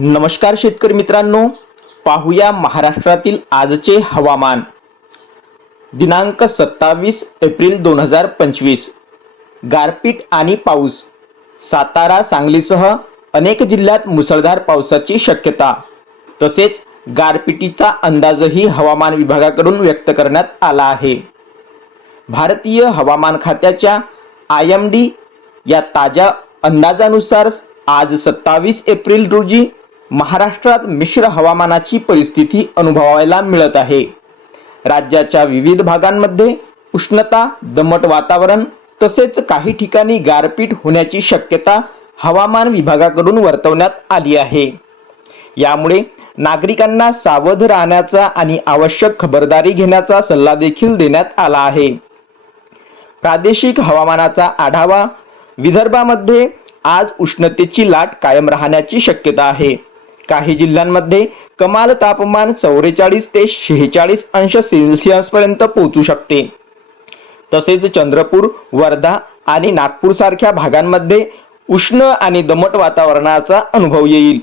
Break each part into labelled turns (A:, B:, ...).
A: नमस्कार शेतकरी मित्रांनो. पाहूया महाराष्ट्रातील आजचे हवामान. दिनांक सत्तावीस एप्रिल दोन हजार पंचवीस. गारपीट आणि पाऊस. सातारा सांगलीसह अनेक जिल्ह्यात मुसळधार पावसाची शक्यता. तसेच गारपिटीचा अंदाजही हवामान विभागाकडून व्यक्त करण्यात आला आहे. भारतीय हवामान खात्याच्या आय एम डी या ताज्या अंदाजानुसार आज सत्तावीस एप्रिल रोजी महाराष्ट्रात मिश्र हवामानाची परिस्थिती अनुभवायला मिळत आहे. राज्याच्या विविध भागांमध्ये उष्णता दमट वातावरण तसेच काही ठिकाणी गारपीट होण्याची शक्यता हवामान विभागाकडून वर्तवण्यात आली आहे. यामुळे नागरिकांना सावध राहण्याचा आणि आवश्यक खबरदारी घेण्याचा सल्ला देखील देण्यात आला आहे. प्रादेशिक हवामानाचा आढावा विदर्भामध्ये आज उष्णतेची लाट कायम राहण्याची शक्यता आहे. काही जिल्ह्यांमध्ये कमाल तापमान चौवेचाळीस ते शेहेचाळीस अंश सेल्सिअस पर्यंत पोहोचू शकते. तसेच चंद्रपूर वर्धा आणि नागपूर सारख्या भागांमध्ये उष्ण आणि दमट वातावरणाचा अनुभव येईल.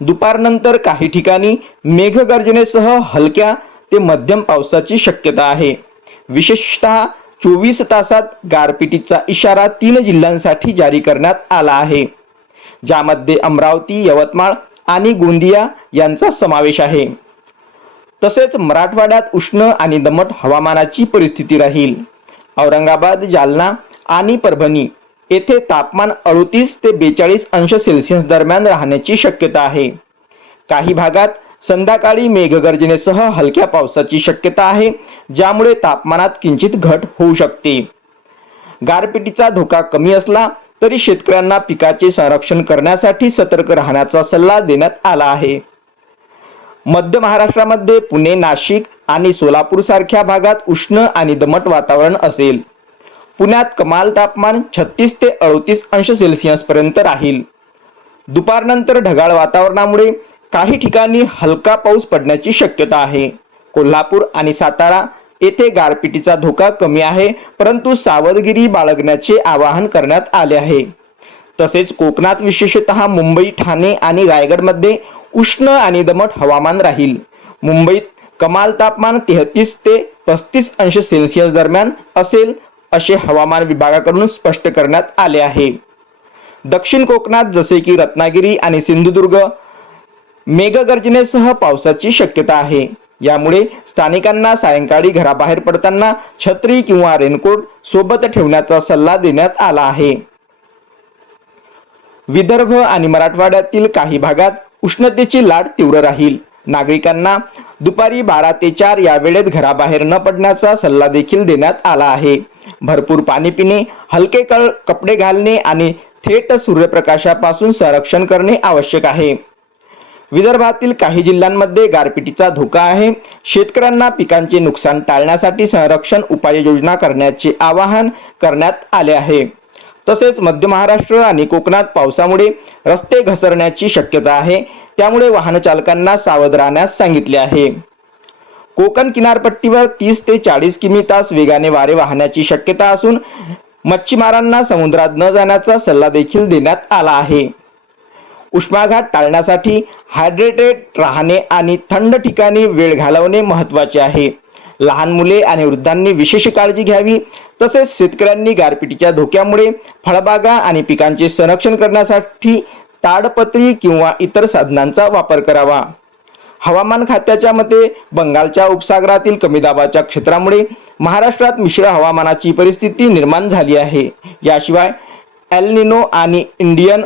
A: दुपारनंतर काही ठिकाणी मेघगर्जनेसह हलक्या ते मध्यम पावसाची शक्यता आहे. विशेषतः चोवीस तासात गारपिटीचा इशारा तीन जिल्ह्यांसाठी जारी करण्यात आला आहे. ज्यामध्ये अमरावती यवतमाळ आणि गोंदिया यांचा समावेश आहे. तसेच मराठवाड्यात उष्ण आणि दमट हवामानाची परिस्थिती राहील. औरंगाबाद जालना आणि परभणी येथे तापमान अडतीस ते बेचाळीस अंश सेल्सिअस दरम्यान राहण्याची शक्यता आहे. काही भागात संध्याकाळी मेघगर्जनेसह हलक्या पावसाची शक्यता आहे ज्यामुळे तापमानात किंचित घट होऊ शकते. गारपिटीचा धोका कमी असला तरी शेतकऱ्यांना पिकाचे संरक्षण करण्यासाठी सतर्क राहण्याचा सल्ला देण्यात आला आहे. मध्य महाराष्ट्रामध्ये पुणे नाशिक आणि सोलापूर सारख्या भागात उष्ण आणि दमट वातावरण असेल. पुण्यात कमाल तापमान छत्तीस ते अडतीस अंश सेल्सिअस पर्यंत राहील. दुपारनंतर ढगाळ वातावरणामुळे काही ठिकाणी हलका पाऊस पडण्याची शक्यता आहे. कोल्हापूर आणि सातारा येथे गारपिटीचा धोका कमी आहे परंतु सावधगिरी बाळगण्याचे आवाहन करण्यात आले आहे. तसेच कोकणात विशेषतः मुंबई ठाणे आणि रायगडमध्ये उष्ण आणि दमट हवामान राहील. मुंबईत कमाल तापमान तेहतीस ते पस्तीस अंश सेल्सिअस दरम्यान असेल असे हवामान विभागाकडून स्पष्ट करण्यात आले आहे. दक्षिण कोकणात जसे की रत्नागिरी आणि सिंधुदुर्ग मेघगर्जनेसह पावसाची शक्यता आहे. यामुळे स्थानिकांना सायंकाळी घराबाहेर पडताना छत्री किंवा रेनकोट सोबत ठेवण्याचा सल्ला देण्यात आला आहे. विदर्भ आणि मराठवाड्यातील काही भागात उष्णतेची लाट तीव्र राहील. नागरिकांना दुपारी बारा ते चार या वेळेत घराबाहेर न पडण्याचा सल्ला देखील देण्यात आला आहे. भरपूर पाणी पिणे हलके कळ कपडे घालणे आणि थेट सूर्यप्रकाशापासून संरक्षण करणे आवश्यक आहे. विदर्भातील काही जिल्ह्यांमध्ये गारपिटीचा धोका आहे. शेतकऱ्यांना पिकांचे नुकसान टाळण्यासाठी संरक्षण उपाययोजना करण्याचे आवाहन करण्यात आले आहे. तसेच मध्य महाराष्ट्र आणि कोकणात पावसामुळे रस्ते घसरण्याची शक्यता आहे. त्यामुळे वाहन चालकांना सावध राहण्यास सांगितले आहे. कोकण किनारपट्टीवर तीस ते चाळीस किमी तास वेगाने वारे वाहण्याची शक्यता असून मच्छीमारांना समुद्रात न जाण्याचा सल्ला देखील देण्यात आला आहे. उष्माघात टाळण्यासाठी हायड्रेटेड राहणे आणि थंड ठिकाणी वेळ घालवणे महत्त्वाचे आहे. लहान मुले आणि वृद्धांनी विशेष काळजी घ्यावी. तसेच शेतकऱ्यांनी गारपिटीच्या धोक्यामुळे फळबागा आणि पिकांचे संरक्षण करण्यासाठी ताडपत्री किंवा इतर साधनांचा वापर करावा. हवामान खात्याच्या मते बंगालच्या उपसागरातील कमी दाबाच्या क्षेत्रामुळे महाराष्ट्रात मिश्र हवामानाची परिस्थिती निर्माण झाली आहे. याशिवाय एलनिनो आणि इंडियन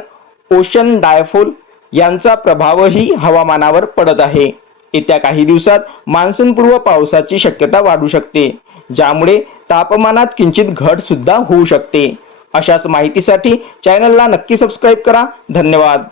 A: ओशन डायफोल यांचा प्रभावही हवामानावर पडत आहे. येत्या काही दिवसात मान्सूनपूर्व पावसाची शक्यता वाढू शकते ज्यामुळे तापमानात किंचित घट सुद्धा होऊ शकते. अशाच माहितीसाठी चॅनलला नक्की सबस्क्राईब करा. धन्यवाद.